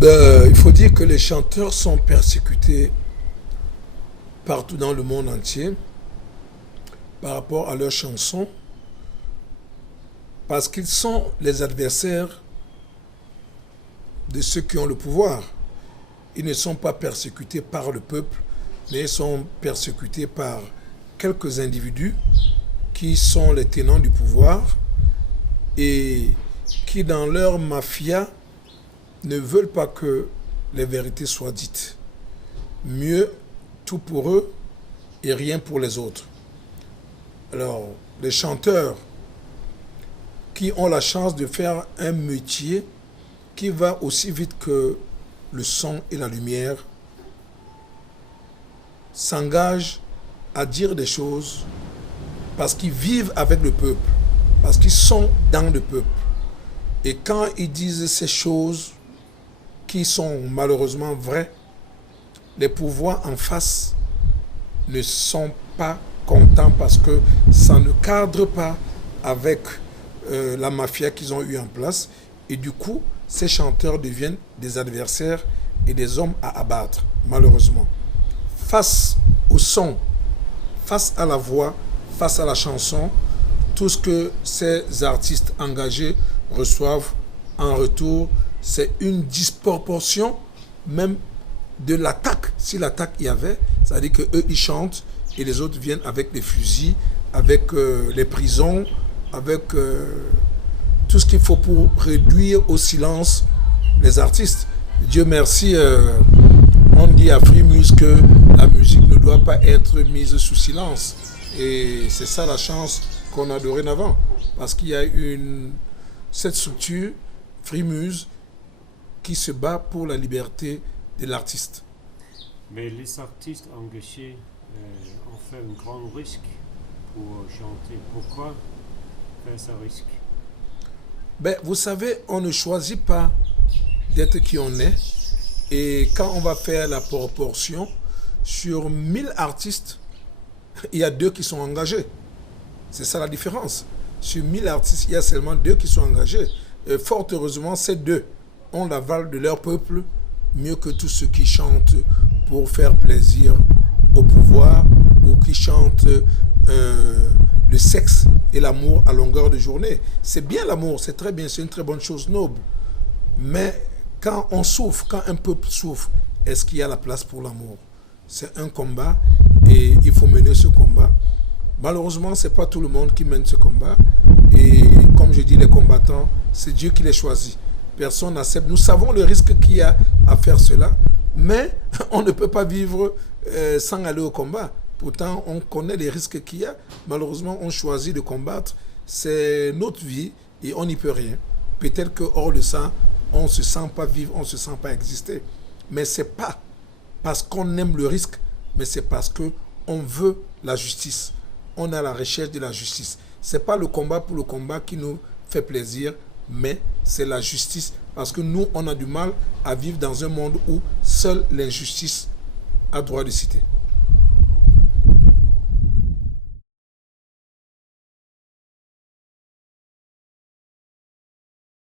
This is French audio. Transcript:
Il faut dire que les chanteurs sont persécutés partout dans le monde entier par rapport à leurs chansons parce qu'ils sont les adversaires de ceux qui ont le pouvoir. Ils ne sont pas persécutés par le peuple, mais ils sont persécutés par quelques individus qui sont les tenants du pouvoir et qui, dans leur mafia, ne veulent pas que les vérités soient dites. Mieux, tout pour eux et rien pour les autres. Alors, les chanteurs qui ont la chance de faire un métier qui va aussi vite que le son et la lumière s'engagent à dire des choses parce qu'ils vivent avec le peuple, parce qu'ils sont dans le peuple. Et quand ils disent ces choses qui sont malheureusement vraies, les pouvoirs en face ne sont pas contents parce que ça ne cadre pas avec la mafia qu'ils ont eu en place. Et du coup, ces chanteurs deviennent des adversaires et des hommes à abattre, malheureusement. Face au son, face à la voix, face à la chanson, tout ce que ces artistes engagés reçoivent en retour, c'est une disproportion même de l'attaque. Si l'attaque y avait, c'est-à-dire qu'eux, ils chantent et les autres viennent avec des fusils, avec les prisons, avec tout ce qu'il faut pour réduire au silence les artistes. Dieu merci, on dit à Frimuse que la musique ne doit pas être mise sous silence. Et c'est ça la chance qu'on a dorénavant. Parce qu'il y a cette structure, Frimuse, qui se bat pour la liberté de l'artiste. Mais les artistes engagés ont fait un grand risque pour chanter. Pourquoi faire ce risque? Vous savez, on ne choisit pas d'être qui on est. Et quand on va faire la proportion, sur 1000 artistes, il y a 2 qui sont engagés. C'est ça la différence. Sur 1000 artistes, il y a seulement 2 qui sont engagés. Et fort heureusement, ces 2 ont l'aval de leur peuple mieux que tous ceux qui chantent pour faire plaisir au pouvoir ou qui chantent le sexe et l'amour à longueur de journée. C'est bien l'amour, c'est très bien, c'est une très bonne chose noble. Mais quand on souffre, quand un peuple souffre, est-ce qu'il y a la place pour l'amour? C'est un combat et il faut mener ce combat. Malheureusement, ce n'est pas tout le monde qui mène ce combat. Et comme je dis, les combattants, c'est Dieu qui les choisit. Personne n'accepte. Nous savons le risque qu'il y a à faire cela, mais on ne peut pas vivre sans aller au combat. Pourtant, on connaît les risques qu'il y a. Malheureusement, on choisit de combattre. C'est notre vie et on n'y peut rien. Peut-être que hors de ça, on ne se sent pas vivre, on ne se sent pas exister. Mais ce n'est pas parce qu'on aime le risque, mais c'est parce qu'on veut la justice. On est à la recherche de la justice. Ce n'est pas le combat pour le combat qui nous fait plaisir, mais c'est la justice. Parce que nous, on a du mal à vivre dans un monde où seule l'injustice a droit de citer.